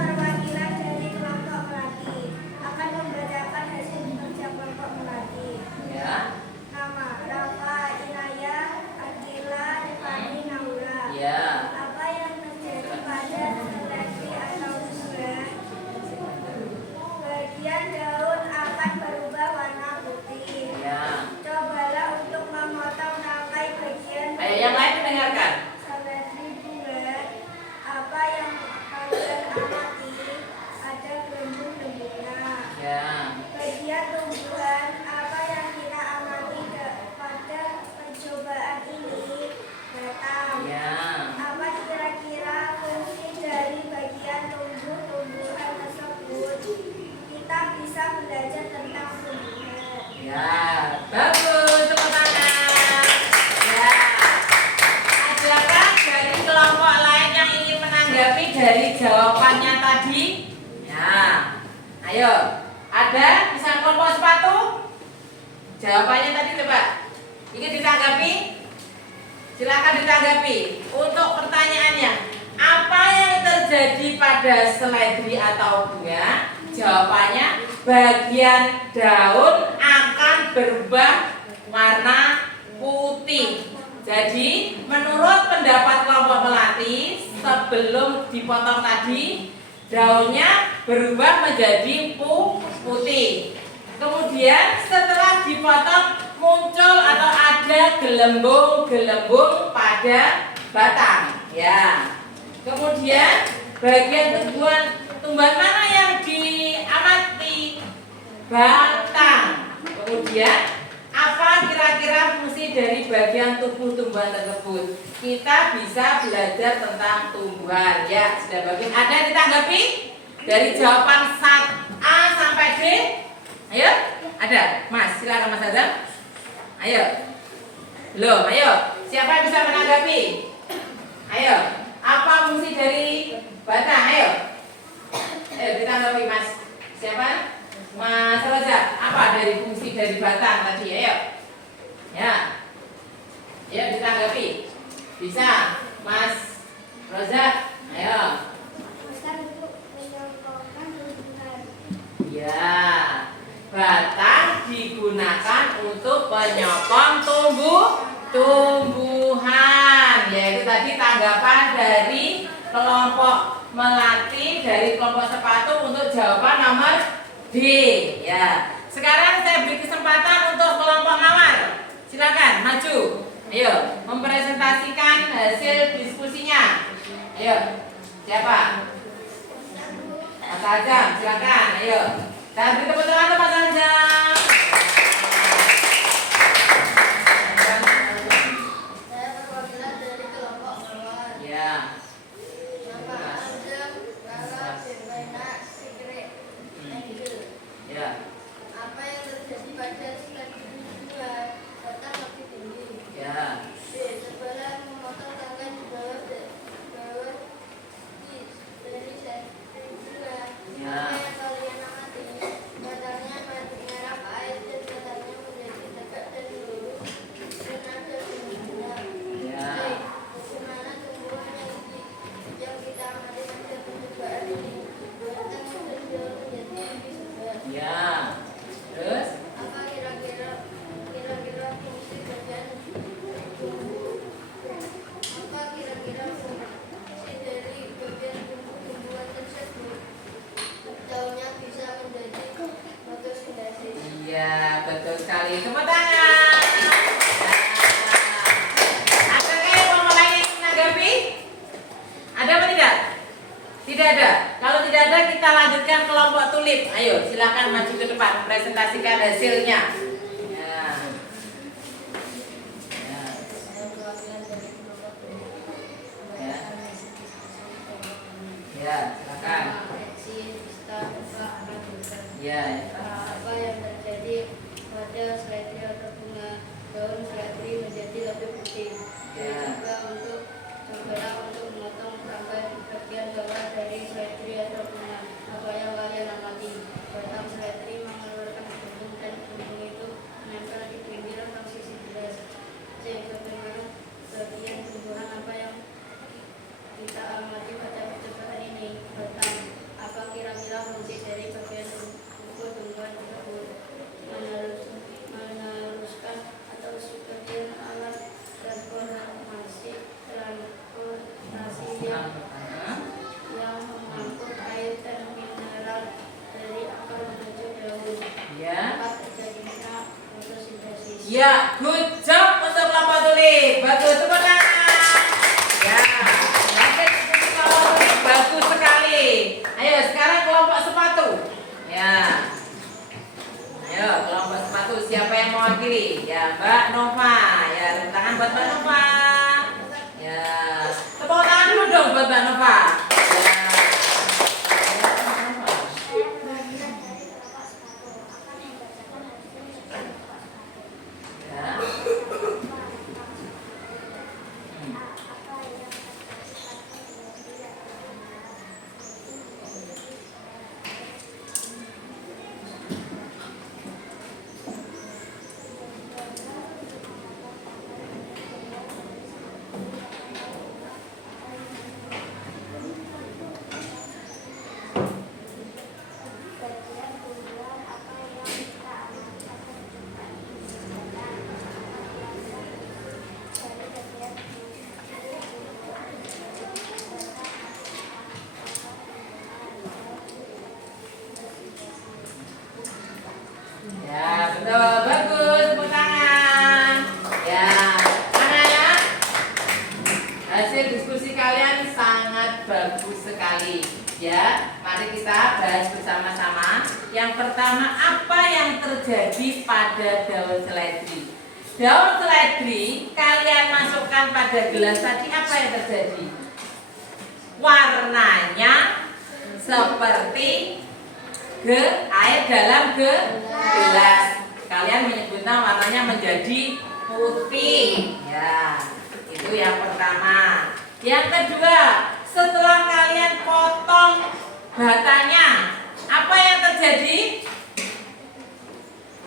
perwakilan dari kelompok pelatih akan membacakan hasil kerja kelompok pelatih. Ya. Nama Rafa, Inaya, Adila, Rifani, Naura. Ya. Apa yang terjadi pada seleksi atau bunga? Bagian daun akan berubah warna putih. Ya. Cobalah untuk memotong rangkai bagian Ayo yang lain mendengarkan. seleksi bunga. Apa yang kalian amati? Ada gelembung-gelembungnya. Ya. Bagian tumbuhan, apa yang kita amati pada percobaan ini? Batang. Ya. Apa kira-kira fungsi dari bagian tumbuh-tumbuhan tersebut? Kita bisa belajar tentang tumbuhan. Ya, bagus, tepuk tangan. Ya. Adakah dari kelompok lain yang ingin menanggapi dari jawabannya tadi? Ya. Ayo, ada bisa kelompok sepatu? Jawabannya tadi coba. Ingin ditanggapi? Silakan ditanggapi. Untuk pertanyaannya, apa yang terjadi pada seledri atau bunga? Jawabannya, bagian daun akan berubah warna putih. Jadi, menurut pendapat kelompok pelatih, sebelum dipotong tadi, daunnya berubah menjadi putih. Kemudian setelah dipotong muncul atau ada gelembung-gelembung pada batang. Ya. Kemudian bagian tumbuhan mana yang diamati? Batang. Kemudian apa kira-kira fungsi dari bagian tubuh tumbuhan tersebut? Kita bisa belajar tentang tumbuhan. Ya, sudah bagus. Ada yang ditanggapi? Dari jawaban A sampai D? Ayo, ada. Mas, silakan Mas Azam. Ayo. Belum, ayo. Siapa yang bisa menanggapi? Ayo. Apa fungsi dari batang? Ayo. Ayo ditanggapi Mas. Siapa? Mas Roza. Apa dari fungsi dari batang tadi? Ayo. Ya. Ayo ditanggapi. Bisa. Mas Roza. Ayo. Untuk menyongkokkan tumbuhan. Ya. Batang digunakan untuk penyokong tumbuhan. Yaitu tadi tanggapan dari kelompok melati dari kelompok sepatu untuk jawaban nomor D. Ya. Sekarang saya beri kesempatan untuk kelompok mawar. Silakan maju. Ayo mempresentasikan hasil diskusinya. Ayo. Siapa? Mas Azam, silakan. Ayo. Dan beri tepuk tangan untuk Mas Azam. Saya perwakilan dari kelompok mawar. Ya. Nama Azam, Lala, Firmana, Sigri, Angel. Ya. Apa yang terjadi pada seleksi tumbuhan? Batang lebih tinggi. Ya. B. Sebelah memotong tangkai di bawah dari bunga. Ya. Apa yang kalian amati? Batangnya merah air dan batangnya menjadi tegak dan lurus dan ada bunga. Ya. Bagaimana tumbuhan yang kita amati pada percobaan ini? Batang dan daun menjadi tinggi juga. Ya. Terus? Apa kira-kira fungsi bagian tumbuh? Apa kira-kira fungsi dari bagian tumbuh-tumbuhan tersebut? Daunnya bisa menjadi fotosintesis. Iya, betul sekali. Tepuk tangan. Nah. Adakah yang mau lain yang menanggapi? menit. Ayo, silakan maju ke depan presentasikan hasilnya. Ya. Ya. Ya. Ya, silakan. Ya. Apa yang terjadi pada seledri atau bunga daun seledri menjadi lebih putih. Ya. Cobalah untuk memotong sampai bagian bawah dari seledri atau bunga. Apa yang kalian amati? Batang seledri mengeluarkan gunung dan gunung itu menempel di pinggir atau sisi gelas. C. Bagaimana bagian tumbuhan apa yang kita amati pada percobaan ini? Batang. Apa kira-kira fungsi dari bagian tumbuhan tersebut? Meneruskan atau sebagian alat transportasi yang mengangkut air dan mineral dari akar menuju daun. Ya. Terjadinya fotosintesis. Ya, good job untuk kelompok tulip. Bagus, tepuk tangan. Ya, kelompok tulip bagus sekali. Ayo, sekarang kelompok sepatu. Ya. Ayo, kelompok sepatu siapa yang mewakili? Ya, Mbak Nova. Ya, tepuk tangan buat Mbak Nova. Ya, tepuk tangan dulu dong buat Mbak Nova. Ya, betul, bagus, tepuk tangan. Ya, anak-anak, hasil diskusi kalian sangat bagus sekali. Ya, mari kita bahas bersama-sama. Yang pertama, apa yang terjadi pada daun seledri? Daun seledri kalian masukkan pada gelas tadi, apa yang terjadi? Warnanya seperti air dalam gelas. Kalian menyebutnya warnanya menjadi putih. Ya, itu yang pertama. Yang kedua, setelah kalian potong batangnya, apa yang terjadi?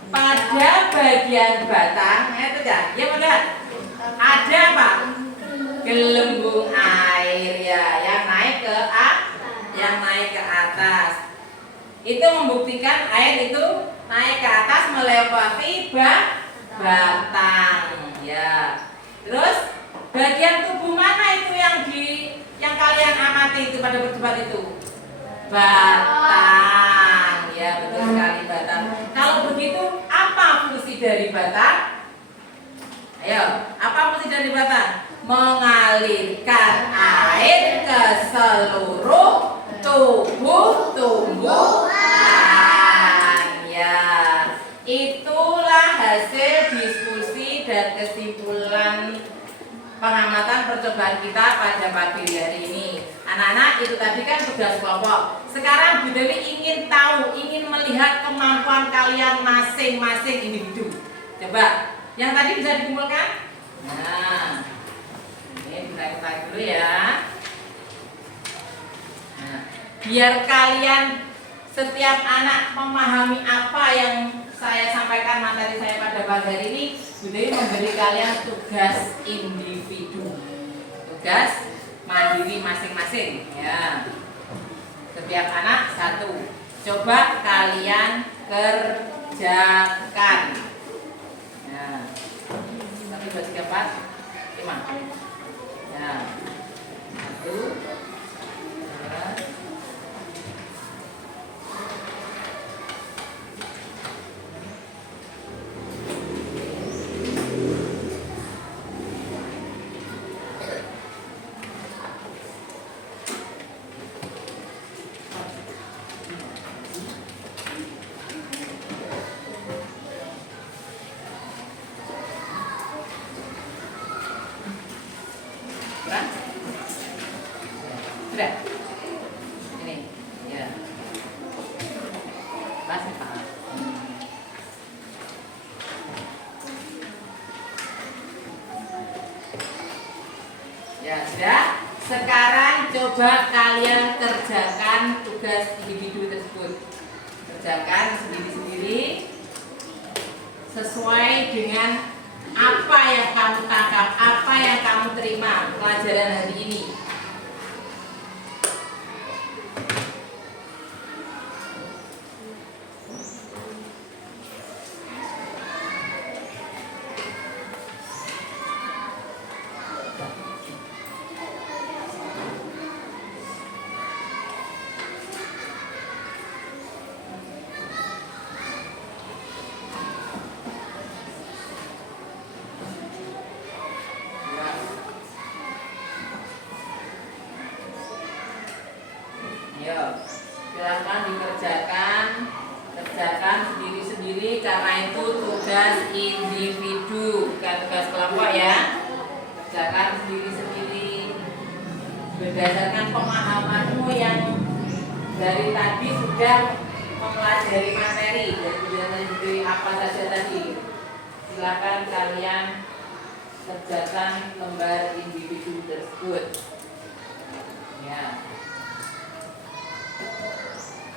Pada bagian batang, itu ya, benar. Ada apa? Gelembung air ya, yang naik ke atas. Itu membuktikan air itu naik ke atas melewati batang ya. Terus bagian tubuh mana itu yang kalian amati itu pada percobaan itu? Batang ya, betul sekali, batang. Kalau begitu apa fungsi dari batang? Ayo, apa fungsi dari batang? Mengalirkan air ke seluruh tubuh tumbuhan. Ya, itulah hasil diskusi dan kesimpulan pengamatan percobaan kita pada pagi hari ini. Anak-anak, itu tadi kan tugas kelompok. Sekarang Bu Dewi ingin tahu, ingin melihat kemampuan kalian masing-masing individu. Coba, yang tadi bisa dikumpulkan? Nah, ini kita dulu ya. Nah, biar kalian setiap anak memahami apa yang saya sampaikan materi saya pada pagi hari ini, Bu Dewi memberi kalian tugas individu, tugas mandiri masing-masing ya. Setiap anak satu. Coba kalian kerjakan. Ya. 1, 2, 3, 4, 5. Ya. 1, 2. Sekarang coba kalian kerjakan tugas individu tersebut. Kerjakan sendiri-sendiri sesuai dengan apa yang kamu tangkap, apa yang kamu terima pelajaran hari ini. Yuk, silahkan dikerjakan, kerjakan sendiri-sendiri karena itu tugas individu, bukan tugas kelompok ya. Kerjakan sendiri-sendiri berdasarkan pemahamanmu yang dari tadi sudah mempelajari materi dari penjelasan sendiri apa saja tadi. Silahkan kalian kerjakan lembar individu tersebut. Ya.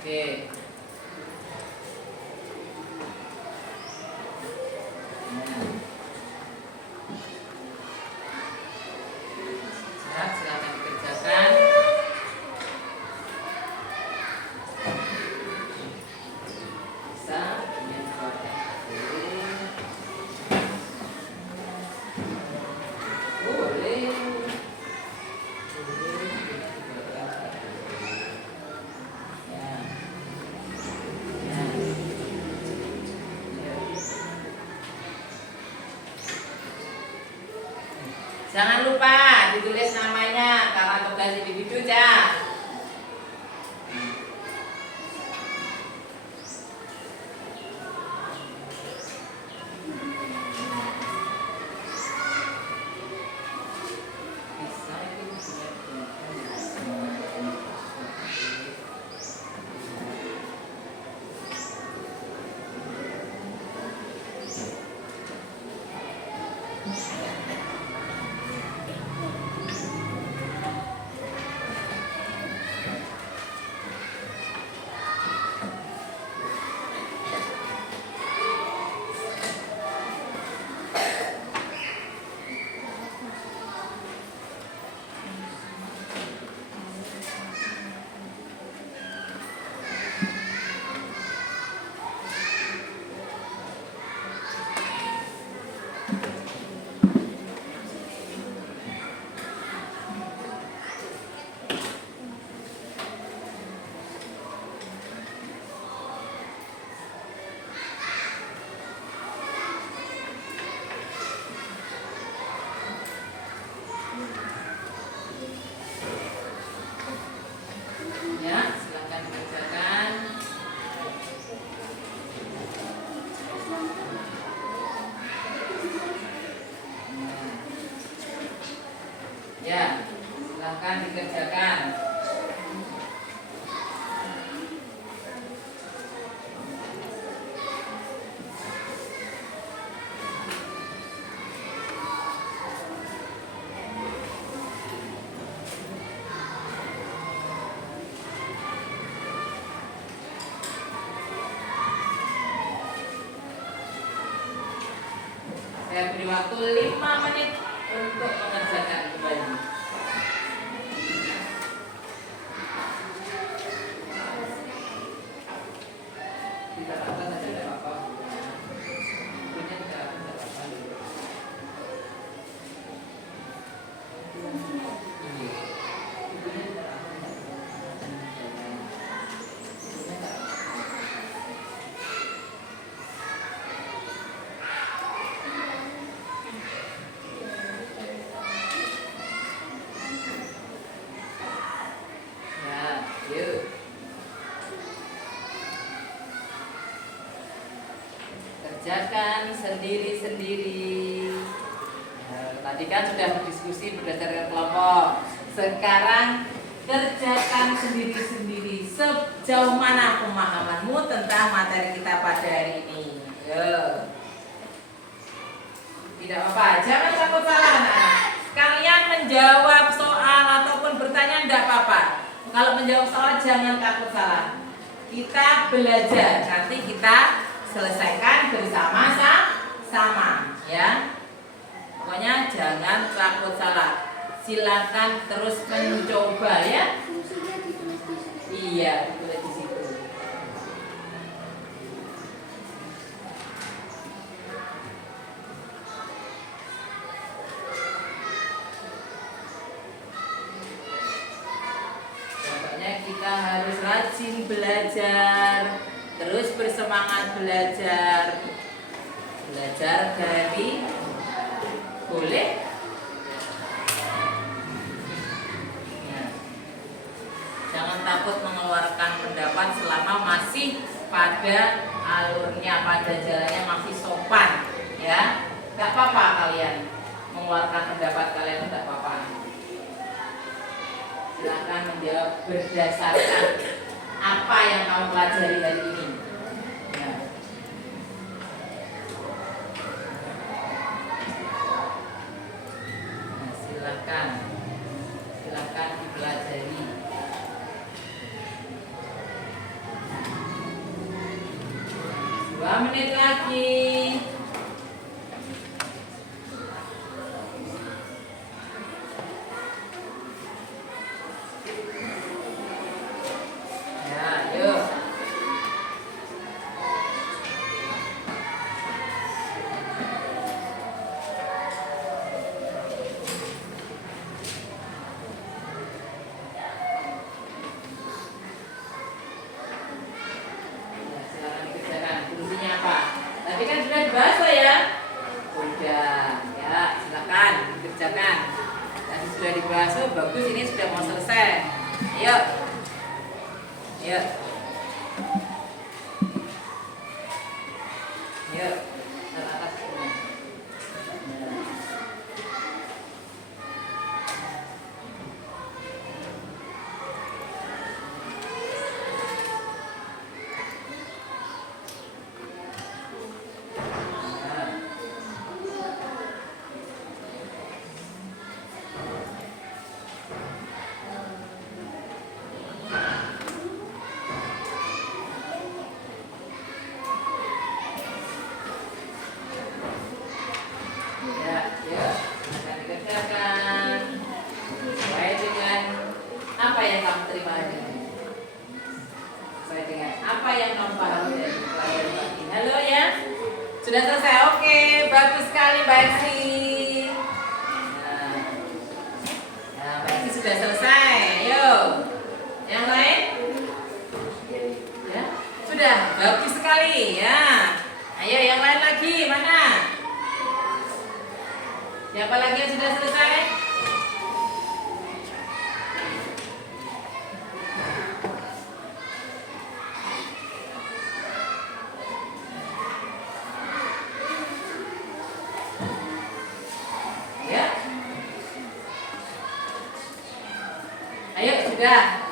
Oke. Nah, silakan dikerjakan. Bisa. Boleh. Jangan lupa ditulis namanya karena tugas individu ya. Ya, silahkan dikerjakan. Saya beri waktu 5 menit untuk mengerjakan kembali. Kita akan saja tidak apa-apa. Punya kita akan tidak apa-apa. Yuk. Kerjakan sendiri-sendiri. Tadi kan sudah berdiskusi berdasarkan kelompok. Sekarang kerjakan sendiri-sendiri. Sejauh mana pemahamanmu tentang materi kita pada hari ini? Yuk. Tidak apa-apa, jangan takut salah anak-anak. Kalian menjawab soal ataupun soalnya enggak apa-apa. Kalau menjawab soal jangan takut salah. Kita belajar, nanti kita selesaikan bersama-sama ya. Pokoknya jangan takut salah. Silakan terus mencoba ya. Iya, ditulis di situ. Pokoknya kita harus rajin belajar, terus bersemangat belajar. Belajar dari boleh. Nah, jangan takut mengeluarkan pendapat selama masih pada alurnya, pada jalannya masih sopan, ya. Gak apa-apa kalian mengeluarkan pendapat kalian, gak apa-apa. Silakan menjawab berdasarkan apa yang kamu pelajari hari ini. Ya. Nah, silakan dipelajari. Dua menit lagi. Bagus, ini sudah mau selesai. Ayo. Ayo. Ayo. Ke atas sini. Sudah selesai, oke, bagus sekali Mbak Eksi. Nah, Mbak Eksi sudah selesai. Ayo, yang lain? Ya, sudah, bagus sekali ya. Ayo, yang lain lagi mana? Siapa lagi yang sudah selesai? Sudah,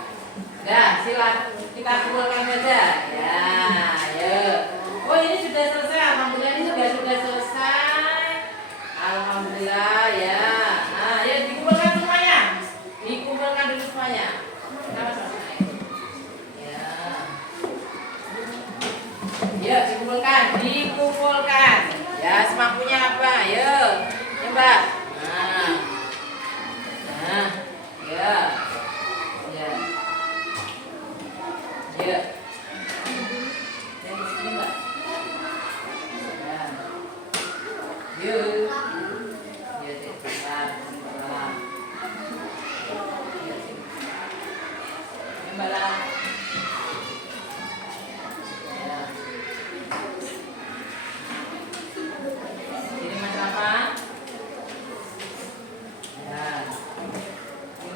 silakan kita kumpulkan saja. Ya, ayo. Oh, ini sudah selesai. Alhamdulillah, ini sudah selesai. Alhamdulillah ya. Nah, ayo dikumpulkan semuanya. Dikumpulkan dulu semuanya. Kenapa selesai? Ya. Yuk, dikumpulkan. Ya, semampunya apa? Ayo, ya Mbak. Ya. Ya. Yang di sini Mbak. Nah. Yuk. Ya, cepat. Mbak lah. Ya. Ini macam apa? Ya.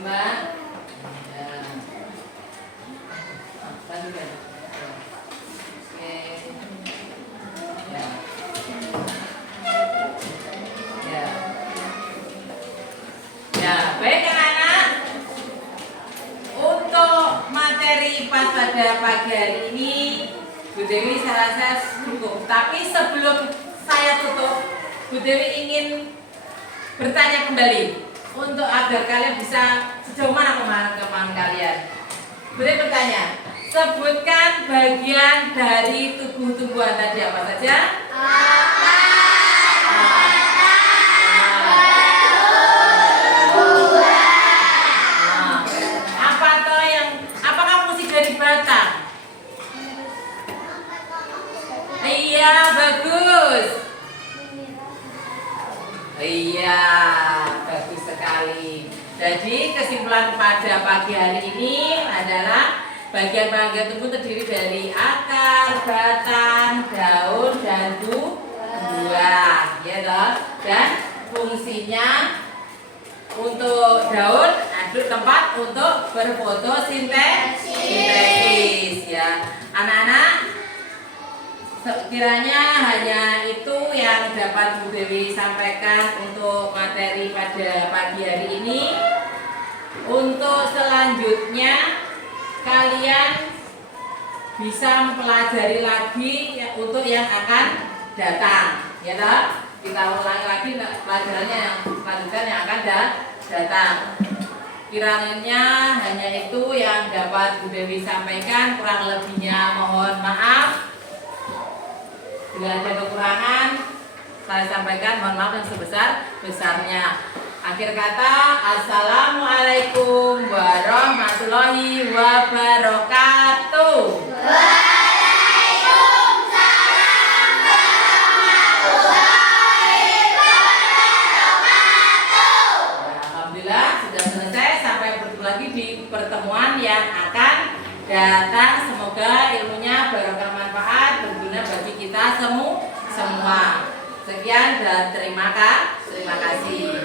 Mbak. Pada pagi hari ini Bu Dewi saya rasa cukup. Tapi sebelum saya tutup, Bu Dewi ingin bertanya kembali untuk agar kalian bisa sejauh mana pemahaman kalian. Boleh bertanya, sebutkan bagian dari tumbuh-tumbuhan tadi apa saja? Apa toh yang apakah musik dari batang? Iya, bagus. Iya, bagus sekali. Jadi kesimpulan pada pagi hari ini adalah bagian-bagian tubuh terdiri dari akar, batang, daun, dan buah, ya toh. Dan fungsinya untuk daun adalah tempat untuk berfotosintesis, ya. Anak-anak, sekiranya hanya itu yang dapat Bu Dewi sampaikan untuk materi pada pagi hari ini. Untuk selanjutnya kalian bisa mempelajari lagi ya, untuk yang akan datang, ya toh. Kita ulangi lagi pelajarannya yang selanjutnya yang akan datang. Kiranya hanya itu yang dapat Bu Dewi sampaikan, kurang lebihnya mohon maaf. Bila ada kekurangan, saya sampaikan mohon maaf yang sebesar-besarnya. Akhir kata, assalamualaikum warahmatullahi wabarakatuh. Waalaikumsalam warahmatullahi wabarakatuh. Alhamdulillah sudah selesai. Sampai bertemu lagi di pertemuan yang akan datang. Semoga ilmunya barokah, manfaat, berguna bagi kita semua. Sekian dan terima kasih.